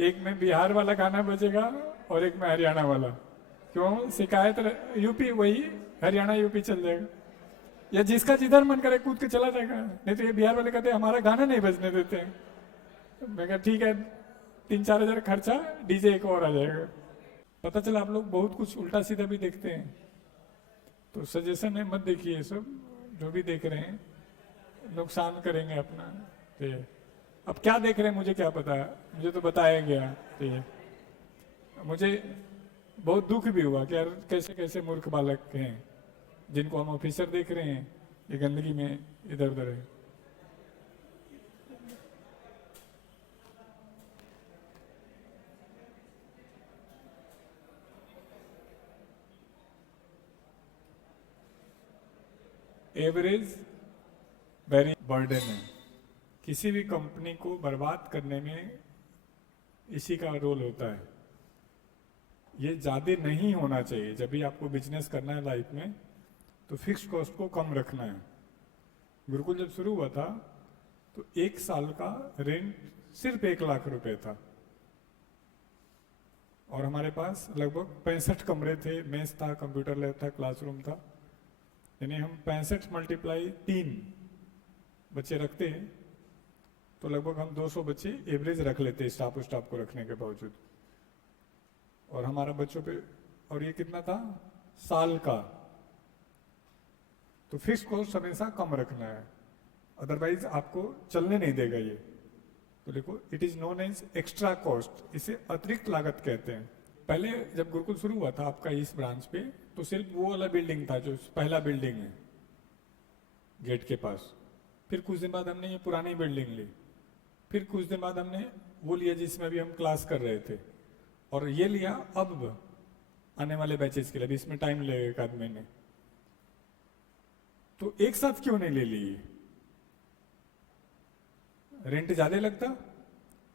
एक में बिहार वाला गाना बजेगा और एक में हरियाणा वाला। क्यों? शिकायत यूपी, वही हरियाणा यूपी चल जाएगा, या जिसका जिधर मन करे कूद के चला जाएगा। नहीं तो ये बिहार वाले कहते हैं हमारा गाना नहीं बजने देते हैं। मैं कहा ठीक है, 3-4 हजार खर्चा, डीजे एक और आ जाएगा। पता चला आप लोग बहुत कुछ उल्टा सीधा भी देखते हैं, तो सजेशन है मत देखिए ये सब। जो भी देख रहे हैं नुकसान करेंगे अपना। तो ये अब क्या देख रहे हैं मुझे क्या पता, मुझे तो बताया गया। तो ये मुझे बहुत दुख भी हुआ कि यार कैसे कैसे मूर्ख बालक हैं जिनको हम ऑफिसर देख रहे हैं, ये गंदगी में इधर उधर है। एवरेज वेरी बर्डन है, किसी भी कंपनी को बर्बाद करने में इसी का रोल होता है। ये ज्यादा नहीं होना चाहिए। जब भी आपको बिजनेस करना है लाइफ में, तो फिक्स कॉस्ट को कम रखना है। गुरुकुल जब शुरू हुआ था तो 1 साल का रेंट सिर्फ 1 लाख रुपए था, और हमारे पास लगभग 65 कमरे थे, मेस था, कंप्यूटर लैब था, क्लासरूम था। यानी हम 65 × 3 बच्चे रखते हैं तो लगभग हम 200 बच्चे एवरेज रख लेते हैं स्टाफ को रखने के बावजूद। और हमारा बच्चों पे, और ये कितना था साल का। तो फिक्स कॉस्ट हमेशा कम रखना है, अदरवाइज आपको चलने नहीं देगा ये। तो देखो, it is known as extra cost, इसे अतिरिक्त लागत कहते हैं। पहले जब गुरुकुल शुरू हुआ था आपका इस ब्रांच पे, तो सिर्फ वो वाला बिल्डिंग था जो पहला बिल्डिंग है गेट के पास। फिर कुछ दिन बाद हमने ये पुरानी बिल्डिंग ली, फिर कुछ दिन बाद हमने वो लिया जिसमें अभी हम क्लास कर रहे थे, और ये लिया अब आने वाले बैचेस के लिए। अभी इसमें टाइम लगेगा 1 आध महीने। तो एक साथ क्यों नहीं ले ली? रेंट ज्यादा लगता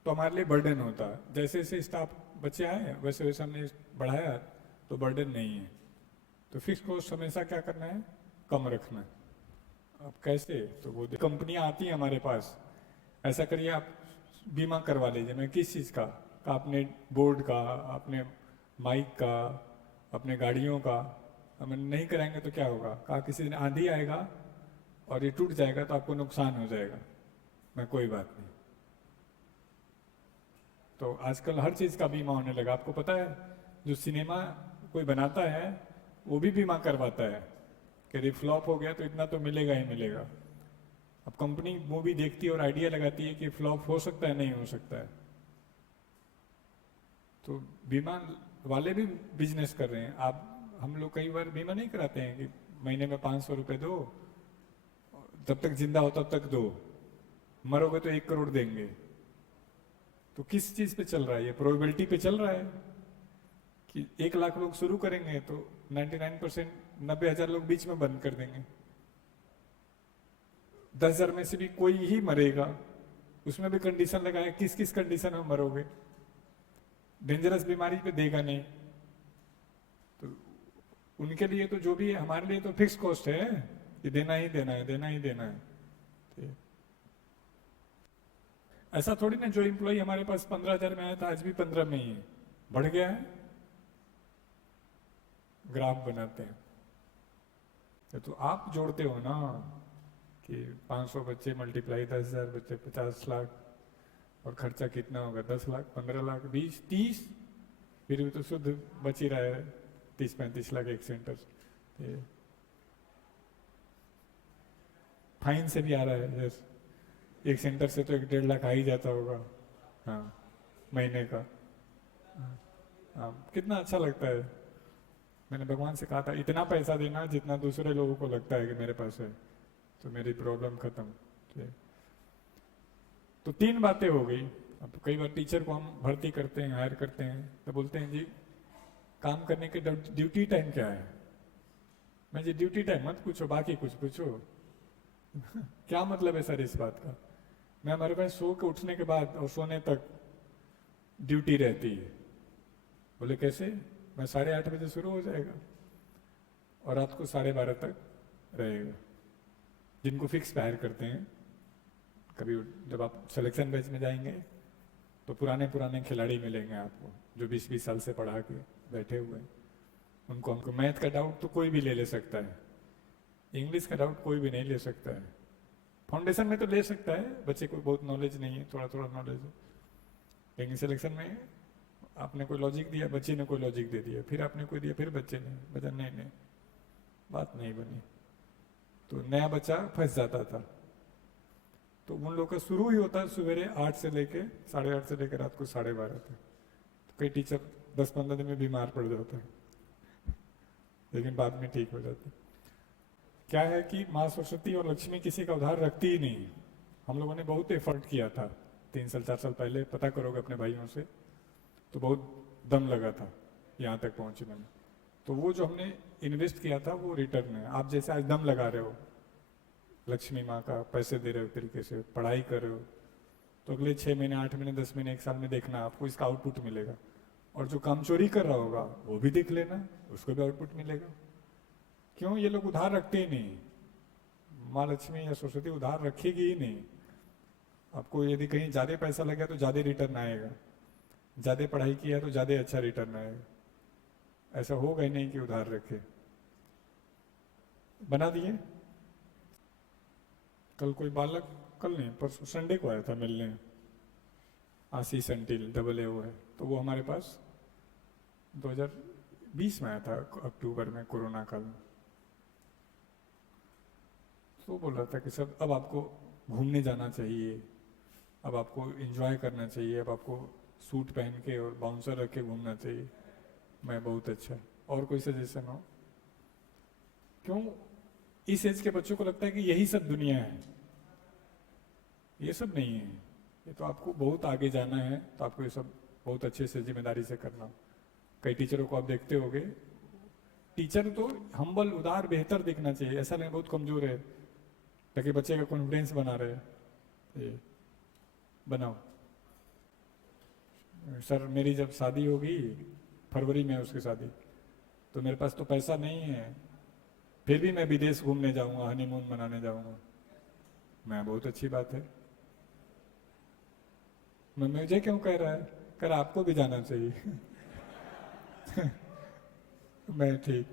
तो हमारे लिए बर्डन होता। जैसे जैसे स्टाफ बच्चे आए वैसे वैसे हमने बढ़ाया, तो बर्डन नहीं है। तो फिक्स कॉस्ट हमेशा क्या करना है, कम रखना है। अब कैसे? तो वो कंपनियां आती हैं हमारे पास, ऐसा करिए आप बीमा करवा लीजिए। मैं किस चीज़ का? अपने बोर्ड का, अपने माइक का, अपने गाड़ियों का। हम नहीं कराएंगे तो क्या होगा? कहा किसी दिन आंधी आएगा और ये टूट जाएगा तो आपको नुकसान हो जाएगा। मैं कोई बात नहीं। तो आजकल हर चीज़ का बीमा होने लगा। आपको पता है जो सिनेमा कोई बनाता है वो भी बीमा करवाता है कि यदि फ्लॉप हो गया तो इतना तो मिलेगा ही मिलेगा। अब कंपनी मूवी देखती है और आइडिया लगाती है कि फ्लॉप हो सकता है, नहीं हो सकता है। तो बीमा वाले भी बिजनेस कर रहे हैं। आप, हम लोग कई बार बीमा नहीं कराते हैं कि महीने में 500 रुपए दो, जब तक जिंदा हो तब तक दो, मरोगे तो 1 करोड़ देंगे। तो किस चीज पे चल रहा है? ये प्रोबेबिलिटी पे चल रहा है कि 1 लाख लोग शुरू करेंगे तो 99%, 90,000 लोग बीच में बंद कर देंगे। 10,000 में से भी कोई ही मरेगा। उसमें भी कंडीशन लगाए, किस किस कंडीशन में मरोगे। डेंजरस बीमारी पे देगा नहीं। तो उनके लिए तो जो भी है, हमारे लिए तो फिक्स कॉस्ट है कि देना ही देना है, देना ही देना है। ऐसा थोड़ी ना जो एम्प्लॉय हमारे पास 15,000 में आया था आज भी 15 में ही है, बढ़ गया है। ग्राफ बनाते हैं तो आप जोड़ते हो ना कि 500 बच्चे मल्टीप्लाई 10,000 बच्चे 50 लाख, और खर्चा कितना होगा? 10 लाख, 15 लाख, 20, 30, फिर भी तो शुद्ध बच ही रहा है 30-35 लाख एक सेंटर। फाइन से भी आ रहा है। यस, एक सेंटर से तो 1-1.5 लाख आ ही जाता होगा। हाँ, महीने का। हाँ, कितना अच्छा लगता है। मैंने भगवान से कहा था इतना पैसा देना जितना दूसरे लोगों को लगता है कि मेरे पास है, तो मेरी प्रॉब्लम खत्म। तो 3 बातें हो गई। अब कई बार टीचर को हम भर्ती करते हैं, हायर करते हैं, तो बोलते हैं जी काम करने के ड्यूटी टाइम क्या है? मैं जी ड्यूटी टाइम मत पूछो, बाकी कुछ पूछो। क्या मतलब है सर इस बात का? मैं, हमारे पास सो के उठने के बाद और सोने तक ड्यूटी रहती है। बोले कैसे? मैं 8:30 बजे शुरू हो जाएगा और रात को 12:30 तक रहेगा। जिनको फिक्स हायर करते हैं, कभी जब आप सिलेक्शन बैच में जाएंगे तो पुराने पुराने खिलाड़ी मिलेंगे आपको जो 20-20 साल से पढ़ा के बैठे हुए हैं। उनको हमको मैथ का डाउट तो कोई भी ले सकता है, इंग्लिश का डाउट कोई भी नहीं ले सकता है। फाउंडेशन में तो ले सकता है, बच्चे को बहुत नॉलेज नहीं है, थोड़ा थोड़ा नॉलेज है, लेकिन सिलेक्शन में आपने कोई लॉजिक दिया, बच्चे ने कोई लॉजिक दे दिया, फिर आपने कोई दिया, फिर बच्चे ने बचा, नहीं बात नहीं बनी, तो नया बच्चा फंस जाता था। तो उन लोग का शुरू ही होता है सवेरे 8 से लेके 8:30 से लेकर रात को 12:30 तक। तो कई टीचर 10-15 दिन में बीमार पड़ जाता है, लेकिन बाद में ठीक हो जाता है। क्या है कि माँ सरस्वती और लक्ष्मी किसी का उधार रखती ही नहीं। हम लोगों ने बहुत एफर्ट किया था 3 साल 4 साल पहले, पता करोगे अपने भाइयों से, तो बहुत दम लगा था यहाँ तक पहुँचने में। तो वो जो हमने इन्वेस्ट किया था वो रिटर्न है। आप जैसे आज दम लगा रहे हो, लक्ष्मी माँ का पैसे दे रहे हो, तरीके से पढ़ाई कर रहे हो, तो अगले 6 महीने 8 महीने 10 महीने 1 साल में देखना आपको इसका आउटपुट मिलेगा। और जो काम चोरी कर रहा होगा वो भी देख लेना, उसको भी आउटपुट मिलेगा। क्यों? ये लोग उधार रखते ही नहीं, माँ लक्ष्मी या सरस्वती उधार रखेगी ही नहीं। आपको यदि कहीं ज्यादा पैसा लगा तो ज्यादा रिटर्न आएगा, ज्यादा पढ़ाई किया तो ज्यादा अच्छा रिटर्न आएगा। ऐसा होगा ही नहीं कि उधार रखे। बना दिए। कल कोई बालक, कल नहीं परसों संडे को आया था मिलने, आशीष अंटिल AA है, तो वो हमारे पास 2020 में आया था अक्टूबर में, कोरोना काल में। तो बोल रहा था कि सब अब आपको घूमने जाना चाहिए, अब आपको एंजॉय करना चाहिए, अब आपको सूट पहन के और बाउंसर रख के घूमना चाहिए। मैं बहुत अच्छा, और कोई सजेशन हो? क्यों? इस एज के बच्चों को लगता है कि यही सब दुनिया है। ये सब नहीं है, ये तो आपको बहुत आगे जाना है, तो आपको ये सब बहुत अच्छे से जिम्मेदारी से करना। कई टीचरों को आप देखते होंगे, टीचर तो हम्बल, उदार, बेहतर दिखना चाहिए, ऐसा नहीं बहुत कमजोर है, ताकि बच्चे का कॉन्फिडेंस बना रहे। ये बनाओ। सर मेरी जब शादी होगी, फरवरी में उसकी शादी, तो मेरे पास तो पैसा नहीं है, फिर भी मैं विदेश घूमने जाऊंगा, हनीमून मनाने जाऊंगा। मैं बहुत अच्छी बात है। मैं मुझे क्यों कह रहा है? कह रहा आपको भी जाना चाहिए। मैं ठीक,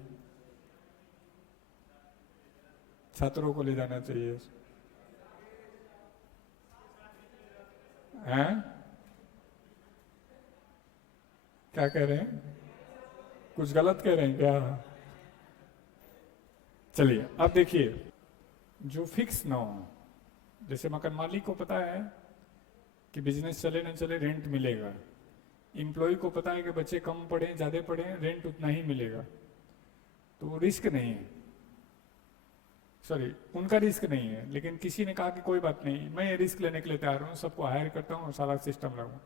छात्रों को ले जाना चाहिए। हैं? क्या कह रहे हैं? कुछ गलत कह रहे हैं क्या? चलिए अब देखिए, जो फिक्स ना हो, जैसे मकान मालिक को पता है कि बिजनेस चले ना चले रेंट मिलेगा, एम्प्लॉय को पता है कि बच्चे कम पढ़े ज्यादा पढ़े रेंट उतना ही मिलेगा, तो वो रिस्क नहीं है। सॉरी, उनका रिस्क नहीं है, लेकिन किसी ने कहा कि कोई बात नहीं, मैं ये रिस्क लेने के लिए तैयार हूँ, सबको हायर करता हूँ और सारा सिस्टम लगाऊं।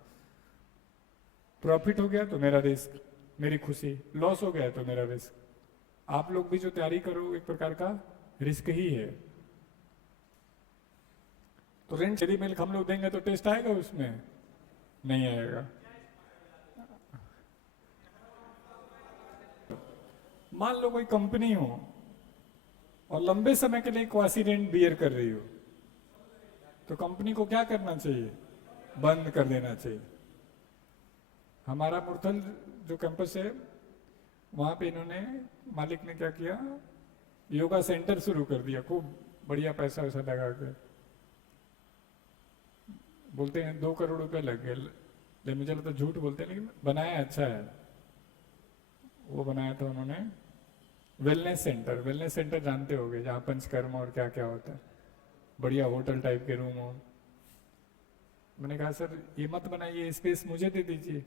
प्रॉफिट हो गया तो मेरा रिस्क, मेरी खुशी, लॉस हो गया तो मेरा रिस्क। आप लोग भी जो तैयारी करो एक प्रकार का रिस्क ही है। तो रेंट यदि मिल्क हम लोग देंगे तो टेस्ट आएगा उसमें? नहीं आएगा। मान लो कोई कंपनी हो और लंबे समय के लिए क्वासी रेंट बियर कर रही हो, तो कंपनी को क्या करना चाहिए? बंद कर देना चाहिए। हमारा मुरथल जो कैंपस है, वहां पे इन्होंने, मालिक ने क्या किया, योगा सेंटर शुरू कर दिया, खूब बढ़िया पैसा वैसा लगा के। बोलते हैं 2 करोड़ रुपए लग गए, लेकिन मुझे लगता झूठ बोलते हैं, लेकिन बनाया अच्छा है। वो बनाया था उन्होंने वेलनेस सेंटर। वेलनेस सेंटर जानते होंगे, जहाँ पंचकर्म और क्या क्या होता है, बढ़िया होटल टाइप के रूम हो। मैंने कहा सर ये मत बनाइए, स्पेस मुझे दे दीजिए।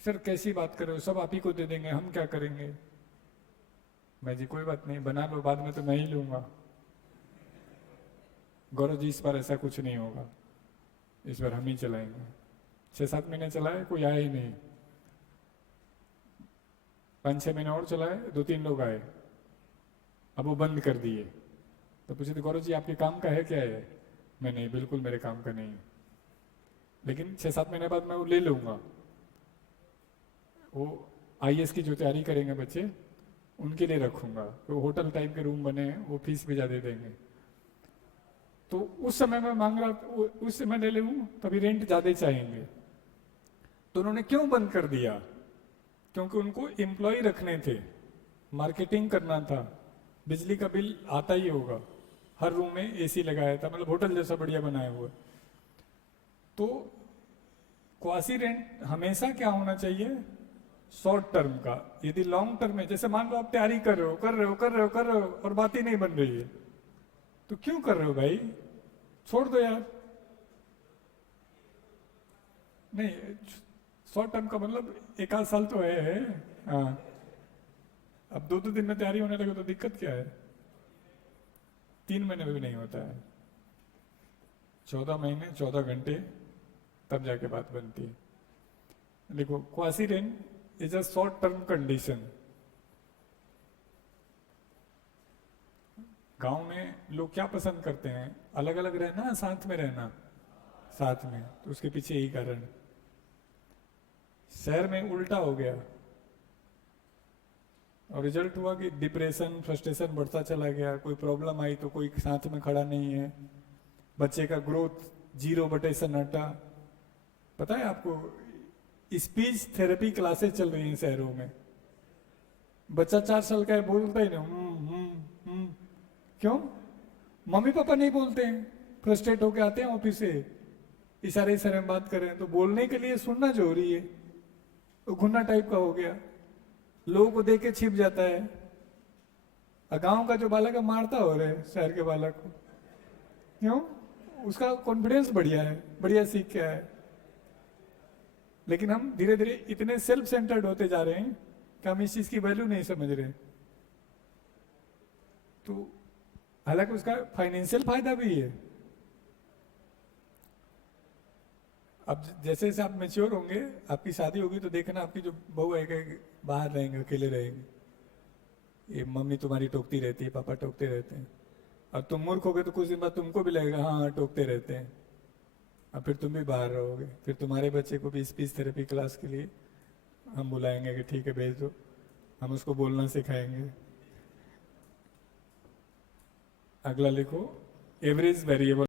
सर कैसी बात कर रहे हो, सब आप ही को दे देंगे, हम क्या करेंगे? मैं जी कोई बात नहीं, बना लो, बाद में तो मैं ही लूंगा। गौरव जी इस बार ऐसा कुछ नहीं होगा, इस बार हम ही चलाएंगे। 6-7 महीने चलाए, कोई आया ही नहीं। 5-6 महीने और चलाए, 2-3 लोग आए, अब वो बंद कर दिए। तो पूछे थे गौरव जी आपके काम का है क्या है? मैं नहीं, बिल्कुल मेरे काम का नहीं, लेकिन 6-7 महीने बाद मैं वो ले लूंगा। वो IAS की जो तैयारी करेंगे बच्चे, उनके लिए रखूंगा। तो होटल टाइप के रूम बने हैं, वो फीस भी ज्यादा देंगे। तो उस समय मैं मांग रहा, उस समय ले लूँ तभी रेंट ज्यादा चाहेंगे। तो उन्होंने क्यों बंद कर दिया? क्योंकि उनको एम्प्लॉय रखने थे, मार्केटिंग करना था, बिजली का बिल आता ही होगा, हर रूम में एसी लगाया था, मतलब होटल जैसा बढ़िया बनाया हुआ। तो क्वासी रेंट हमेशा क्या होना चाहिए? शॉर्ट टर्म का। यदि लॉन्ग टर्म में, जैसे मान लो आप तैयारी कर रहे हो कर रहे हो कर रहे हो कर रहे हो और बात ही नहीं बन रही है, तो क्यों कर रहे हो भाई? छोड़ दो यार। नहीं, शॉर्ट टर्म का मतलब एक आध साल तो है। हाँ, अब 2-2 दिन में तैयारी होने लगे तो दिक्कत क्या है? 3 महीने में भी नहीं होता है, 14 महीने 14 घंटे, तब जाके बात बनती है। देखो, quasi rent is a short term condition. गांव में लोग क्या पसंद करते हैं? अलग अलग रहना, साथ में रहना, साथ में। तो उसके पीछे यही कारण। शहर में उल्टा हो गया और रिजल्ट हुआ कि डिप्रेशन, फ्रस्ट्रेशन बढ़ता चला गया। कोई प्रॉब्लम आई तो कोई साथ में खड़ा नहीं है, बच्चे का ग्रोथ 0/सन्नाटा। पता है आपको, स्पीच थेरेपी क्लासेस चल रही हैं शहरों में। बच्चा 4 साल का है, बोलता ही नहीं। क्यों? मम्मी पापा नहीं बोलते हैं, फ्रस्ट्रेट होके आते हैं ऑफिस से, इशारे इशारे में बात कर रहे हैं, तो बोलने के लिए सुनना जरूरी है। तो घुन्ना टाइप का हो गया, लोगों को देख के छिप जाता है। और गांव का जो बालक है मारता हो रहे शहर के बालक को। क्यों? उसका कॉन्फिडेंस बढ़िया है, बढ़िया सीख के है। लेकिन हम धीरे धीरे इतने सेल्फ सेंटर्ड होते जा रहे हैं कि हम इस चीज की वैल्यू नहीं समझ रहे। तो हालांकि उसका फाइनेंशियल फायदा भी है। अब जैसे जैसे आप मेच्योर होंगे, आपकी शादी होगी, तो देखना आपकी जो बहू है बाहर रहेंगे, अकेले रहेंगे, ये मम्मी तुम्हारी टोकती रहती है, पापा टोकते रहते हैं। और तुम मूर्ख होगे तो कुछ दिन बाद तुमको भी लगेगा हाँ टोकते रहते हैं, और फिर तुम भी बाहर रहोगे। फिर तुम्हारे बच्चे को भी स्पीच थेरेपी क्लास के लिए हम बुलाएंगे कि ठीक है भेज दो, हम उसको बोलना सिखाएंगे। अगला लिखो, एवरेज वेरिएबल